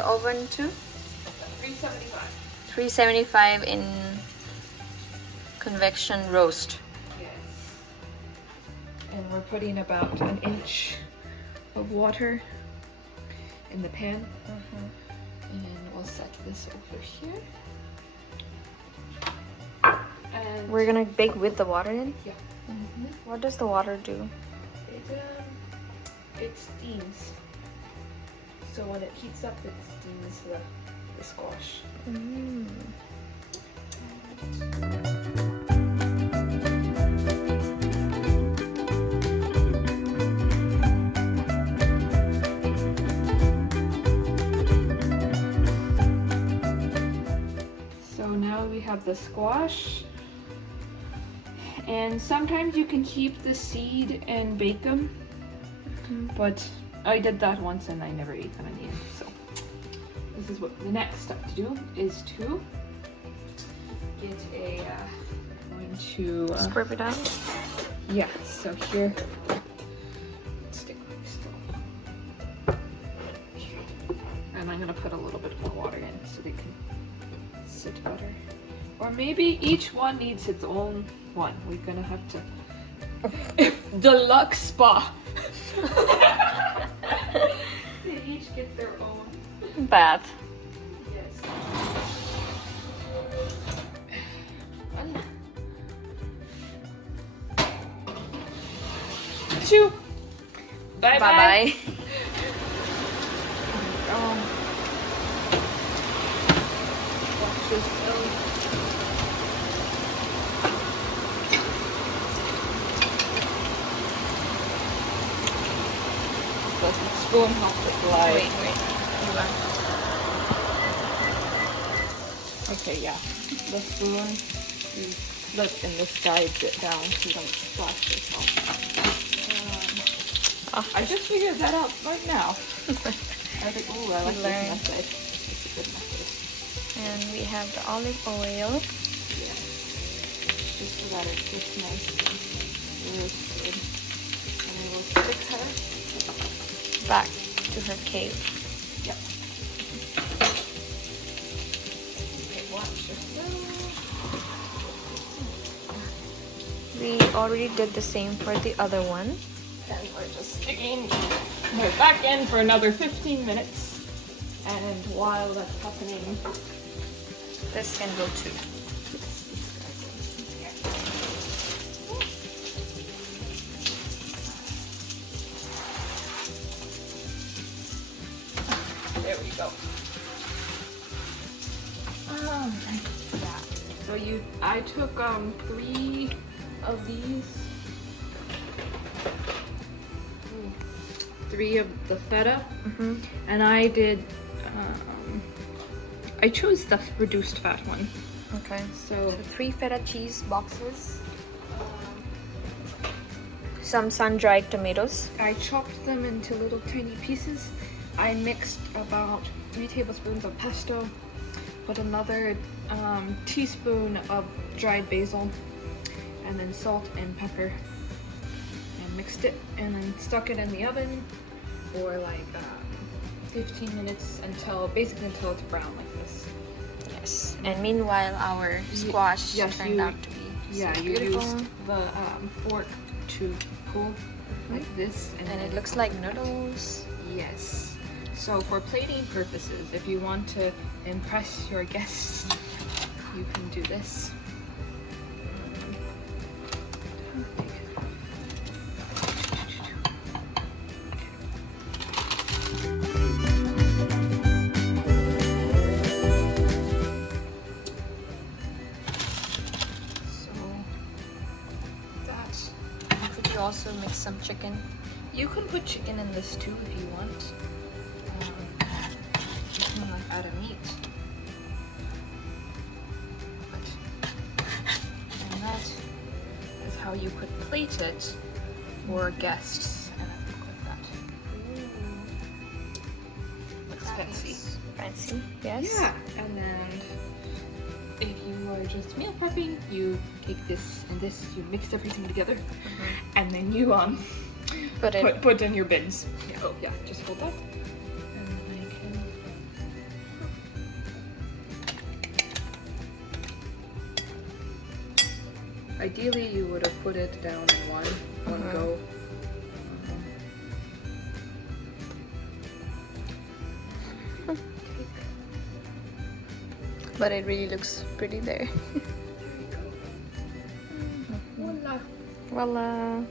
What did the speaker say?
the oven to? 375. 375 in convection roast. Yes. And we're putting about an inch of water in the pan. And we'll set this over here. And We're gonna bake with the water in? yeah. What does the water do? It steams. So when it heats up, it steams the squash. So now we have the squash. And sometimes you can keep the seed and bake them. But I did that once and I never ate them in the end. So this is what the next step to do is to get a going to Scrape it out. yeah. So here, stick this still. And I'm gonna put a little bit more water in so they can sit better. Or maybe each one needs its own one. We're gonna have to deluxe spa. They each get their own Bath. yes. One. Two. Bye bye. Bye-bye. Watch this belly. The spoon helps it glide. Wait. Okay, yeah. The spoon you flip and this guides it down so you don't splash yourself. I just figured that out right now. I was like, oh, I like this method. It's a good method. And we have the olive oil. Yeah. Just so that it gets nice and roasted. And we will stick her. Back to her cave. Yep. Okay, watch yourself. We already did the same for the other one. And we're just sticking her back in for another 15 minutes. And while that's happening, This can go too. there we go. Yeah. So I took 3 of these. 3 of the feta, and I did. I chose the reduced fat one. Okay. So 3 feta cheese boxes. Some sun-dried tomatoes. I chopped them into little tiny pieces. I mixed about 3 tablespoons of pesto, put another teaspoon of dried basil, and then salt and pepper, and mixed it, and then stuck it in the oven for like 15 minutes until it's brown like this. Yes. And meanwhile, our squash turned out to be Yeah, so you beautiful. use the fork to pull like this, And then it looks like noodles. yes. So for plating purposes, if you want to impress your guests, you can do this. Could you also mix some chicken? You can put chicken in this too if you want. You can like add a meat. And that is how you could plate it for guests. And it look like that. Looks fancy. Fancy, yes. Yeah. And then if you are just meal prepping, you take this and this, you mix everything together, and then you put in your bins. Yeah. Oh yeah, just hold that. And then I can Ideally, you would have put it down in one go. But it really looks pretty there. Voila. Voila.